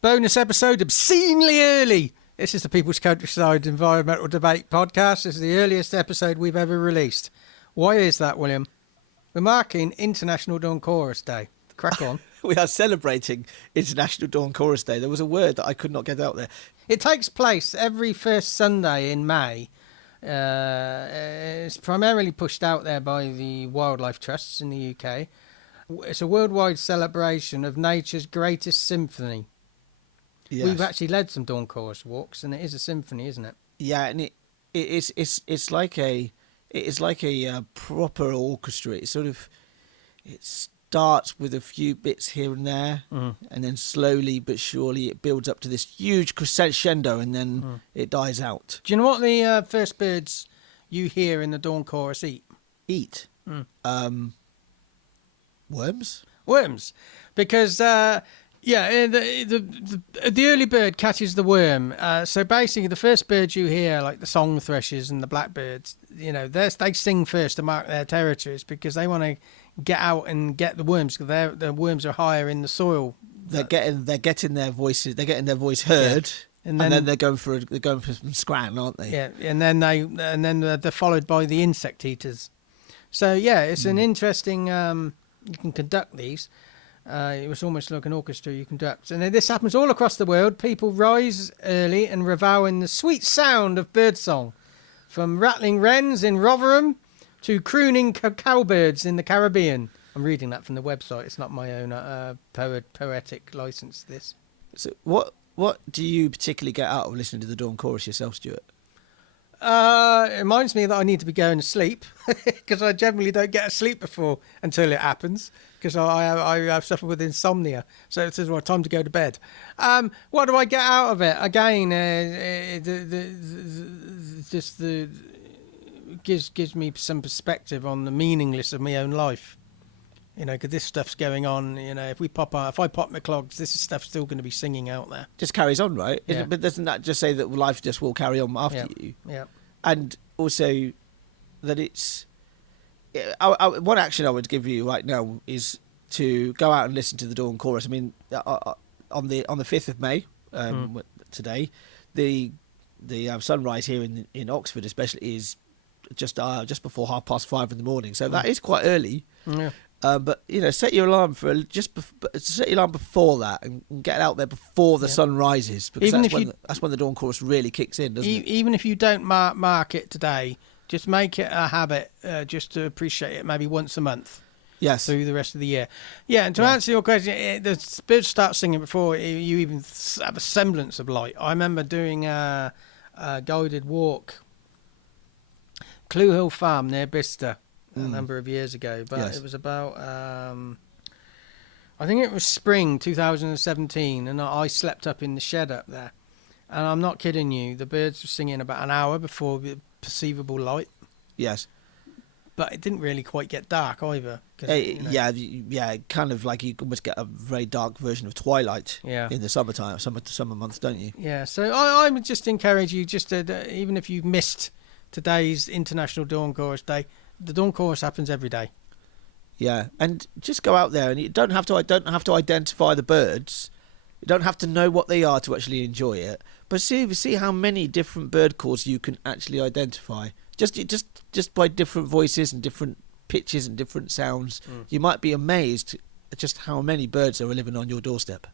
Bonus episode, obscenely early. This is the People's Countryside Environmental Debate Podcast. This is the earliest episode we've ever released. Why is that, William? We're marking International Dawn Chorus Day. Crack on. We are celebrating International Dawn Chorus Day. There was a word that I could not get out there. It takes place every first Sunday in May. It's primarily pushed out there by the wildlife trusts in the UK. It's a worldwide celebration of nature's greatest symphony. Yes. We've actually led some dawn chorus walks, and it is a symphony, isn't it? Yeah, and it's like a proper orchestra. It starts with a few bits here and there, and then slowly but surely it builds up to this huge crescendo, and then it dies out. Do you know what the first birds you hear in the dawn chorus eat? Worms. Worms, because. The early bird catches the worm. So basically, the first birds you hear, like the song thrushes and the blackbirds, they sing first to mark their territories because they want to get out and get the worms because the worms are higher in the soil. They're getting their voices. They're getting their voice heard, yeah. and then they're going for some scran, aren't they? Yeah, and then they're followed by the insect eaters. So yeah, it's an interesting. You can conduct these. It was almost like an orchestra you conduct. And this happens all across the world. People rise early and revel in the sweet sound of birdsong. From rattling wrens in Rotherham to crooning cowbirds in the Caribbean. I'm reading that from the website. It's not my own poetic license, this. So what do you particularly get out of listening to the Dawn Chorus yourself, Stuart? It reminds me that I need to be going to sleep because I generally don't get to sleep until it happens because I suffer with insomnia. So it says, well, time to go to bed. What do I get out of it? Again, gives me some perspective on the meaningless of my own life. Because this stuff's going on. If I pop my clogs, this stuff's still going to be singing out there. Just carries on, right? Yeah. But doesn't that just say that life just will carry on after you? Yeah. And also that it's... one action I would give you right now is to go out and listen to the Dawn Chorus. I mean, on the 5th of May, today, the sunrise here in Oxford especially is just before 5:30 in the morning. So that is quite early. Yeah. But set your alarm set your alarm before that and get out there before the sun rises, because that's when the Dawn Chorus really kicks in, doesn't it? Even if you don't mark it today, just make it a habit, just to appreciate it maybe once a month. Yes. Through the rest of the year. Yeah, and to answer your question, the birds start singing before you even have a semblance of light. I remember doing a guided walk, Clew Hill Farm near Bicester, a number of years ago, but it was about I think it was spring 2017, and I slept up in the shed up there, and I'm not kidding you, the birds were singing about an hour before the perceivable light. Yes, but it didn't really quite get dark either. Yeah, kind of like you almost get a very dark version of twilight in the summertime, summer months, don't you? Yeah, so I would just encourage you, just to, even if you've missed today's International Dawn Chorus Day, the Dawn Chorus happens every day. Yeah, and just go out there, and you don't have to identify the birds. You don't have to know what they are to actually enjoy it. But see how many different bird calls you can actually identify. Just by different voices and different pitches and different sounds, you might be amazed at just how many birds are living on your doorstep.